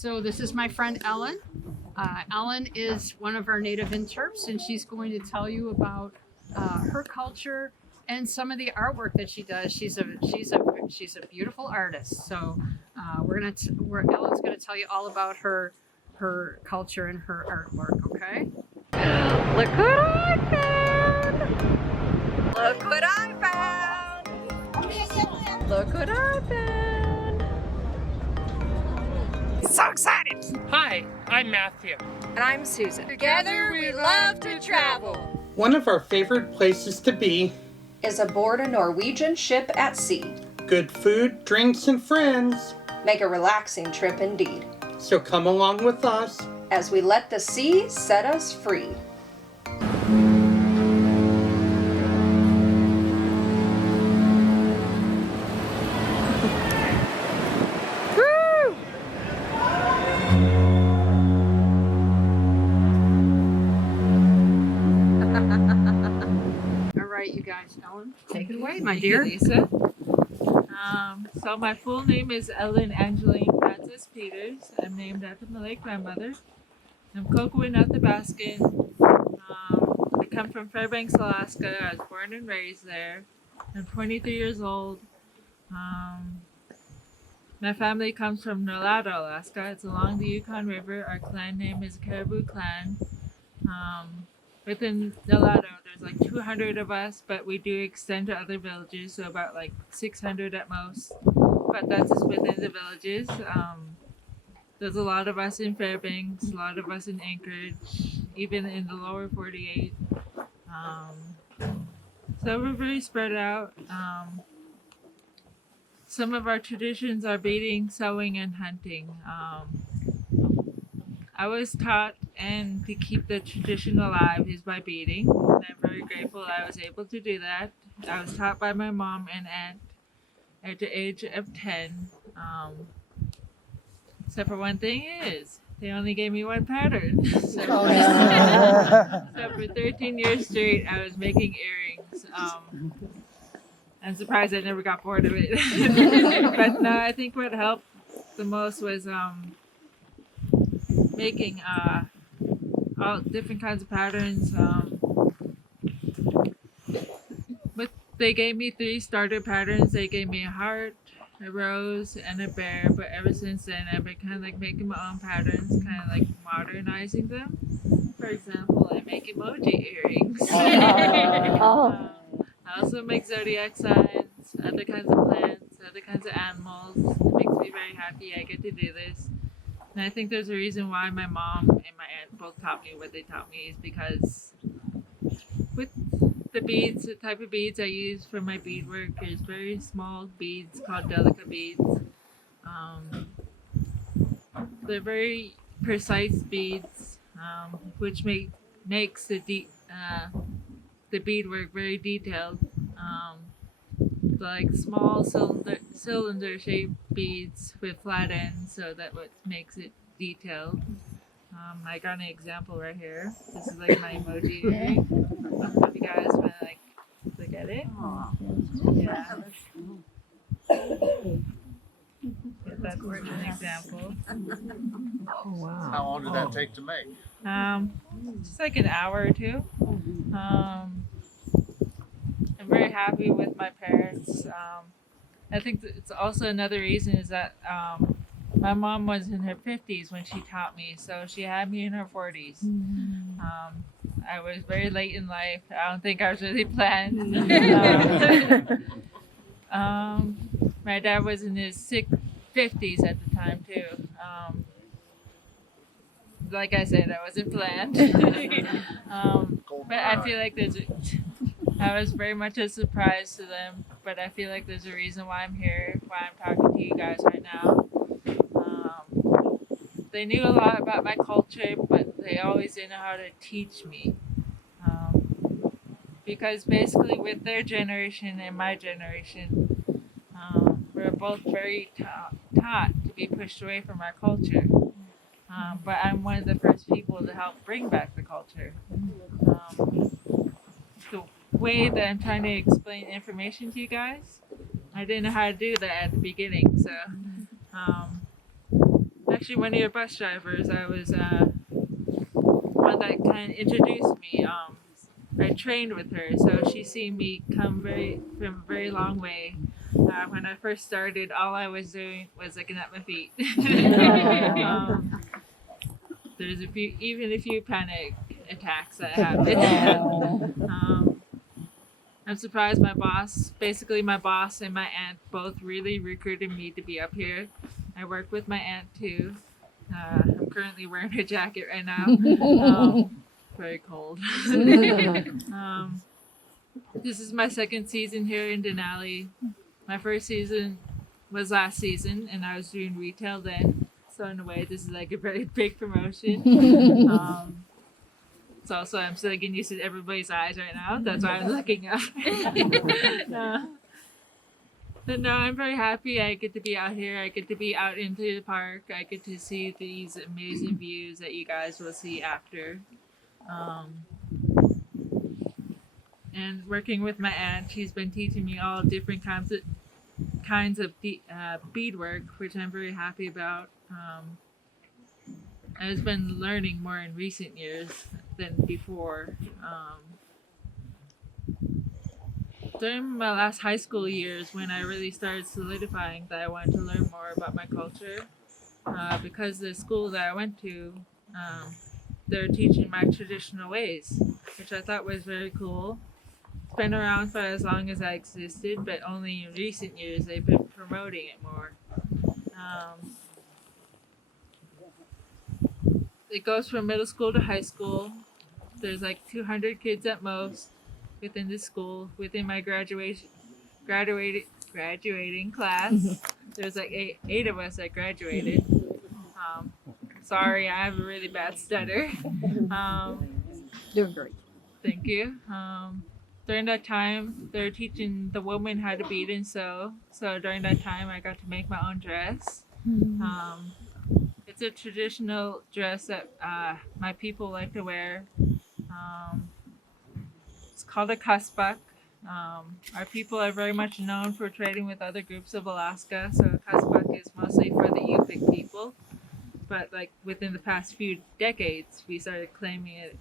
So this is my friend Ellen. Ellen is one of our native interps, and she's going to tell you about her culture and some of the artwork that she does. She's a beautiful artist. So Ellen's gonna tell you all about her culture and her artwork. Okay. Look what I found! Look what I found! Look what I found! So excited! Hi, I'm Matthew. And I'm Susan. Together we love to travel. One of our favorite places to be is aboard a Norwegian ship at sea. Good food, drinks, and friends. Make a relaxing trip indeed. So come along with us as we let the sea set us free. You guys, Ellen, take it away, my dear. Lisa. So my full name is Ellen Angeline Francis Peters. I'm named after my late grandmother. I'm Cocoa Athabascan. I come from Fairbanks, Alaska. I was born and raised there. I'm 23 years old. My family comes from Nolado, Alaska. It's along the Yukon River. Our clan name is Caribou Clan. Within Nolado, there's like 200 of us, but we do extend to other villages, so about like 600 at most. But that's just within the villages. There's a lot of us in Fairbanks, a lot of us in Anchorage, even in the lower 48. So we're very spread out. Some of our traditions are beading, sewing, and hunting. I was taught, and to keep the tradition alive is by beading. And I'm very grateful I was able to do that. I was taught by my mom and aunt at the age of 10. Except for one thing is, they only gave me one pattern. So for 13 years straight, I was making earrings. I'm surprised I never got bored of it. But no, I think what helped the most was making all different kinds of patterns. But they gave me 3 starter patterns. They gave me a heart, a rose, and a bear. But ever since then, I've been kind of like making my own patterns, kind of like modernizing them. For example, I make emoji earrings. I also make zodiac signs, other kinds of plants, other kinds of animals. It makes me very happy I get to do this. And I think there's a reason why my mom and my aunt both taught me what they taught me, is because with the beads, the type of beads I use for my beadwork is very small beads called delica beads. They're very precise beads, which makes the beadwork very detailed. Like small cylinder shaped beads with flat ends, so that what makes it detailed. I got an example right here. This is like my emoji earring. If you guys want to like look at it. Yeah. That's an example. Oh wow. How long did that take to make? Just like an hour or two. I'm very happy with my parents. I think it's also another reason is that my mom was in her 50s when she taught me, so she had me in her 40s. I was very late in life. I don't think I was really planned. My dad was in his 50s at the time too. Like I said, I wasn't planned. But I feel like I was very much a surprise to them, but I feel like there's a reason why I'm here, why I'm talking to you guys right now. They knew a lot about my culture, but they always didn't know how to teach me. Because basically with their generation and my generation, we're both very taught to be pushed away from our culture. But I'm one of the first people to help bring back the culture. The way that I'm trying to explain information to you guys, I didn't know how to do that at the beginning. So I actually one of your bus drivers. I was one that kind of introduced me. I trained with her, so she seen me come from a very long way. When I first started, all I was doing was looking at my feet. There's even a few panic attacks that happened. I'm surprised my boss and my aunt both really recruited me to be up here. I work with my aunt too. I'm currently wearing her jacket right now. Very cold. This is my second season here in Denali. My first season was last season, and I was doing retail then. So in a way, this is like a very big promotion. So also, I'm still getting used to everybody's eyes right now. That's why I'm looking up. But no, I'm very happy. I get to be out here. I get to be out into the park. I get to see these amazing views that you guys will see after. And working with my aunt, she's been teaching me all different kinds of beadwork, which I'm very happy about. I've been learning more in recent years than before. During my last high school years, when I really started solidifying that I wanted to learn more about my culture, because the school that I went to, they're teaching my traditional ways, which I thought was very cool. It's been around for as long as I existed, but only in recent years they've been promoting it more. It goes from middle school to high school. There's like 200 kids at most within the school. Within my graduating class, there's like eight of us that graduated. Sorry, I have a really bad stutter. Doing great. Thank you. During that time, they're teaching the women how to bead and sew. So during that time, I got to make my own dress. It's a traditional dress that my people like to wear. It's called a kuspak. Our people are very much known for trading with other groups of Alaska. So a kuspak is mostly for the Yupik people. But like within the past few decades, we started claiming it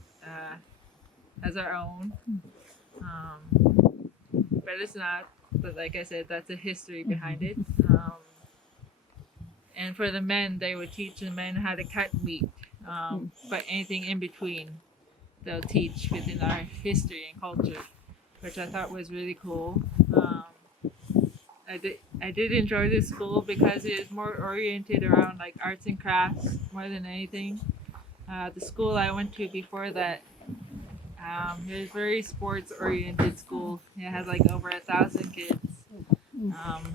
as our own. But it's not. But like I said, that's a history behind it. And for the men, they would teach the men how to cut meat. But anything in between, they'll teach within our history and culture, which I thought was really cool. I did enjoy this school because it is more oriented around like arts and crafts more than anything. The school I went to before that, it was very sports oriented school. It had like over 1,000 kids.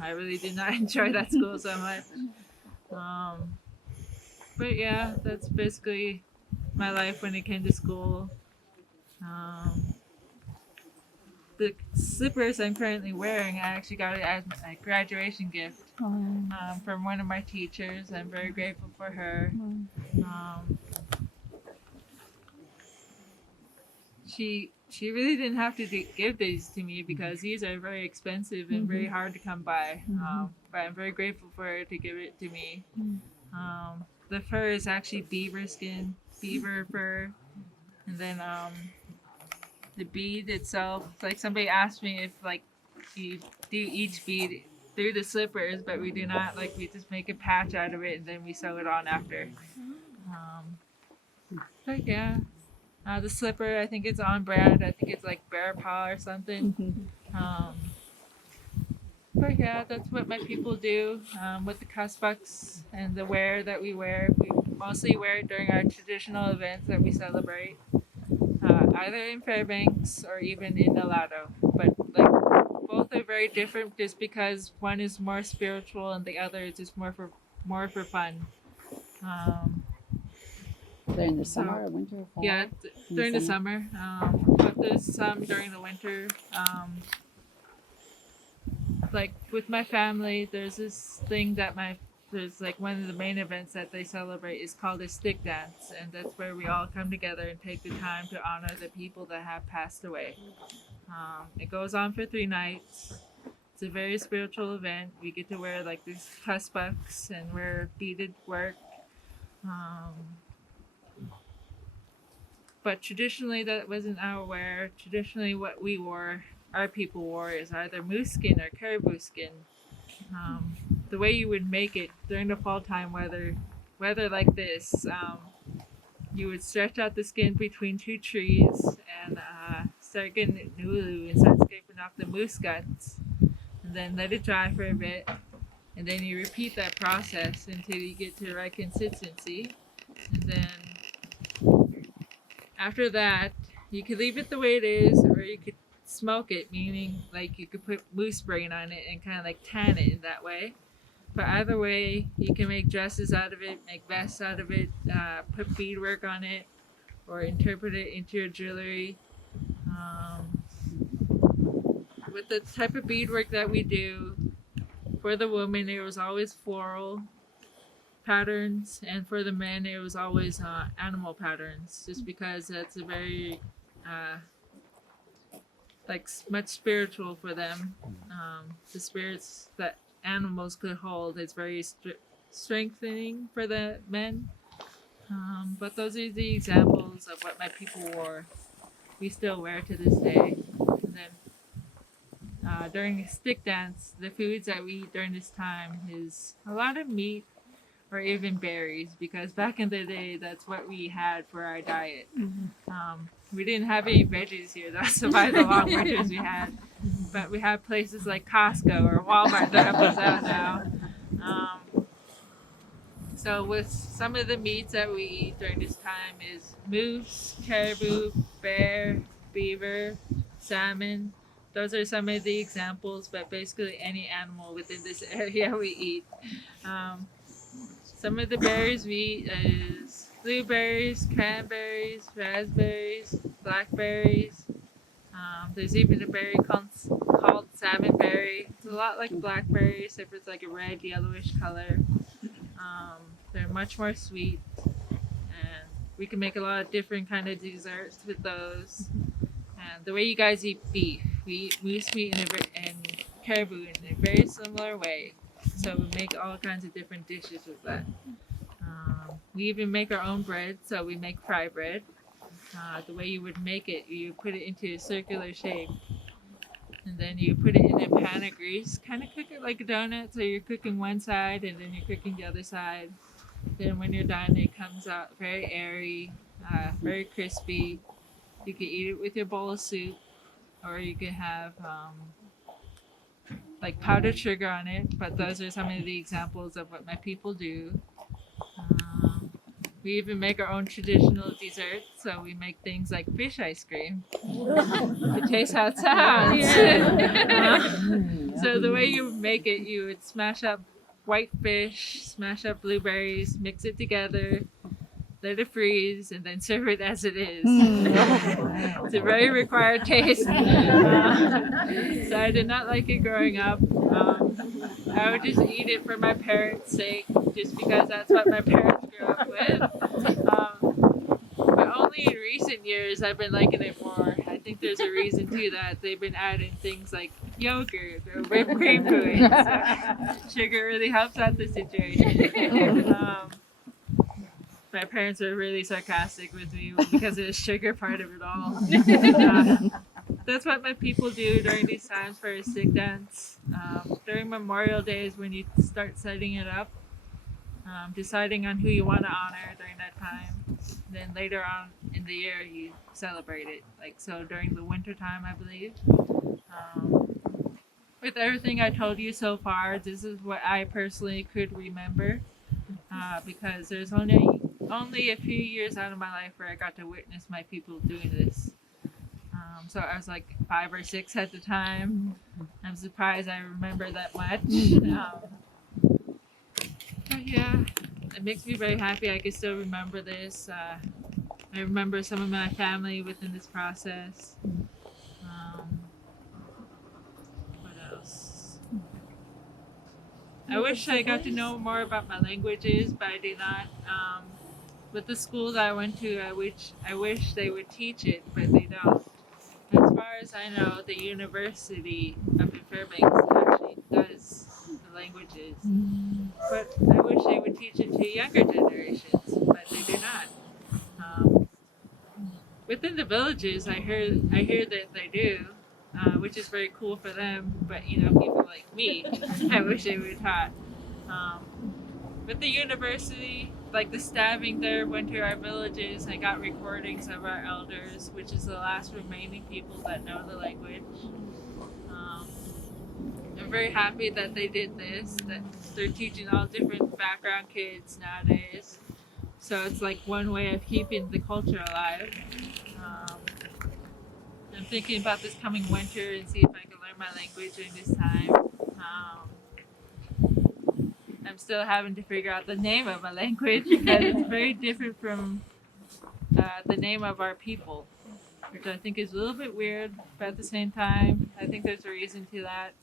I really did not enjoy that school so much. But yeah, that's basically my life when it came to school. The slippers I'm currently wearing, I actually got it as a graduation gift from one of my teachers. I'm very grateful for her. She really didn't have to give these to me because these are very expensive and very hard to come by. But I'm very grateful for her to give it to me. The fur is actually beaver fur, and then the bead itself. Like somebody asked me if like you do each bead through the slippers, but we do not. Like we just make a patch out of it and then we sew it on after. But yeah. The slipper, I think it's on brand. I think it's like bear paw or something. But yeah, that's what my people do with the kuspuks and the wear that we wear. We mostly wear it during our traditional events that we celebrate, either in Fairbanks or even in Nalado. But like both are very different just because one is more spiritual and the other is just more for fun. During the summer or winter or fall? Yeah, during the summer. But there's some during the winter. Like with my family, there's this thing that there's like one of the main events that they celebrate is called a stick dance, and that's where we all come together and take the time to honor the people that have passed away. It goes on for 3 nights. It's a very spiritual event. We get to wear like these kuspuks and wear beaded work. But traditionally, that wasn't our wear. Traditionally, what we wore, our people wore, is either moose skin or caribou skin. The way you would make it during the fall time weather like this, you would stretch out the skin between two trees and start getting it nulu and start scraping off the moose guts, and then let it dry for a bit, and then you repeat that process until you get to the right consistency, and then after that you could leave it the way it is, or you could smoke it, meaning like you could put moose brain on it and kind of like tan it in that way. But either way, you can make dresses out of it, make vests out of it, put beadwork on it, or interpret it into your jewelry. With the type of beadwork that we do, for the women, it was always floral patterns, and for the men, it was always animal patterns, just because that's a very much spiritual for them. The spirits that animals could hold is very strengthening for the men. But those are the examples of what my people wore. We still wear to this day. And then during stick dance, the foods that we eat during this time is a lot of meat or even berries, because back in the day, that's what we had for our diet. We didn't have any veggies here. That's why the long winters we had. But we have places like Costco or Walmart that help us out now. So with some of the meats that we eat during this time is moose, caribou, bear, beaver, salmon. Those are some of the examples, but basically any animal within this area we eat. Some of the berries we eat is blueberries, cranberries, raspberries, blackberries. There's even a berry called salmonberry. It's a lot like blackberry, except it's like a red, yellowish color. They're much more sweet, and we can make a lot of different kind of desserts with those. And the way you guys eat beef, we eat moose meat and caribou in a very similar way. So we make all kinds of different dishes with that. We even make our own bread, so we make fry bread. The way you would make it, you put it into a circular shape, and then you put it in a pan of grease, kind of cook it like a donut, so you're cooking one side and then you're cooking the other side. Then when you're done, it comes out very airy, very crispy. You can eat it with your bowl of soup, or you can have like powdered sugar on it, but those are some of the examples of what my people do. We even make our own traditional desserts, so we make things like fish ice cream. It tastes how it sounds. So the way you make it, you would smash up white fish, smash up blueberries, mix it together, let it freeze, and then serve it as it is. It's a very required taste. So I did not like it growing up. I would just eat it for my parents' sake, just because that's what my parents grew up with. But only in recent years I've been liking it more. I think there's a reason to that. They've been adding things like yogurt or whipped cream to it. So sugar really helps out the situation. My parents were really sarcastic with me because of the sugar part of it all. That's what my people do during these times for a stick dance. During Memorial Day is when you start setting it up, deciding on who you want to honor during that time. Then later on in the year, you celebrate it. Like so during the winter time, I believe. With everything I told you so far, this is what I personally could remember, because there's only a few years out of my life where I got to witness my people doing this. So I was like 5 or 6 at the time. I'm surprised I remember that much. But yeah, it makes me very happy I can still remember this. I remember some of my family within this process. What else? I wish I got to know more about my languages, but I did not. With the school that I went to, I wish they would teach it, but they don't. As far as I know, the University up in Fairbanks actually does the languages. But I wish they would teach it to younger generations, but they do not. Within the villages, I hear that they do, which is very cool for them. But people like me, I wish they were taught. With the university, like the stabbing there went to our villages. I got recordings of our elders, which is the last remaining people that know the language. I'm very happy that they did this, that they're teaching all different background kids nowadays. So it's like one way of keeping the culture alive. I'm thinking about this coming winter and see if I can learn my language during this time. I'm still having to figure out the name of my language because it's very different from the name of our people, which I think is a little bit weird, but at the same time, I think there's a reason to that.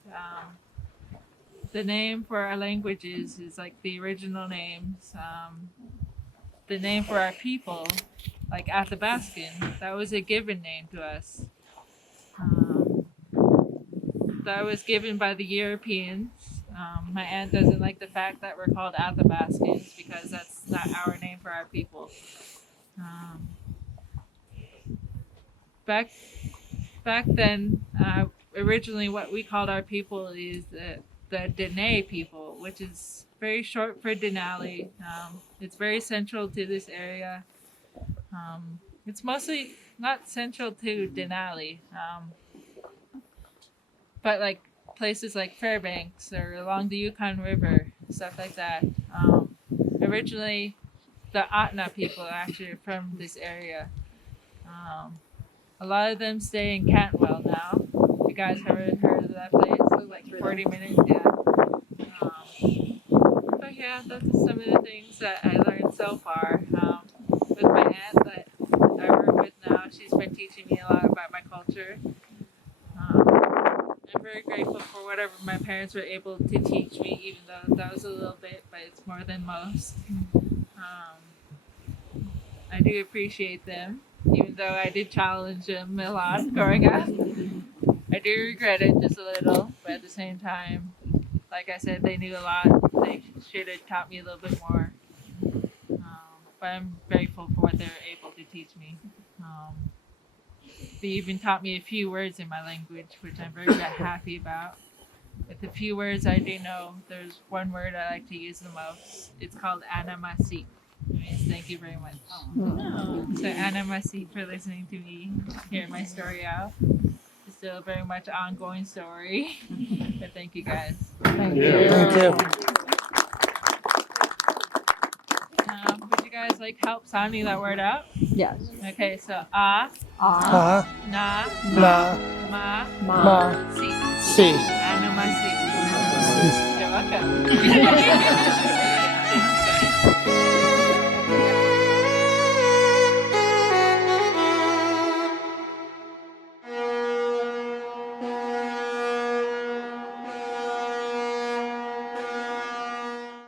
The name for our languages is like the original names. The name for our people, like Athabascan, that was a given name to us. That was given by the Europeans. My aunt doesn't like the fact that we're called Athabascans because that's not our name for our people. Back then, originally what we called our people is the Denali people, which is very short for Denali. It's very central to this area. It's mostly not central to Denali, but like places like Fairbanks or along the Yukon River, stuff like that. Originally, the Atna people are actually from this area. A lot of them stay in Cantwell now. You guys ever heard of that place? It's like 40 minutes, yeah. But yeah, that's some of the things that I learned so far. With my aunt that I work with now, she's been teaching me a lot about my culture. I'm very grateful for whatever my parents were able to teach me, even though that was a little bit, but it's more than most. I do appreciate them, even though I did challenge them a lot growing up. I do regret it just a little, but at the same time, like I said, they knew a lot. They should have taught me a little bit more. But I'm grateful for what they were able to teach me. They even taught me a few words in my language, which I'm very happy about. With the few words I do know, there's one word I like to use the most. It's called anamasi. It means thank you very much. So anamasi for listening to me hear my story out. It's still a very much ongoing story. But thank you guys. Thank you. Thank you. Would you guys like help sounding that word out? Yes. Okay, so Ah. na, La, ma, ma, si. si. Anamasi. You're welcome.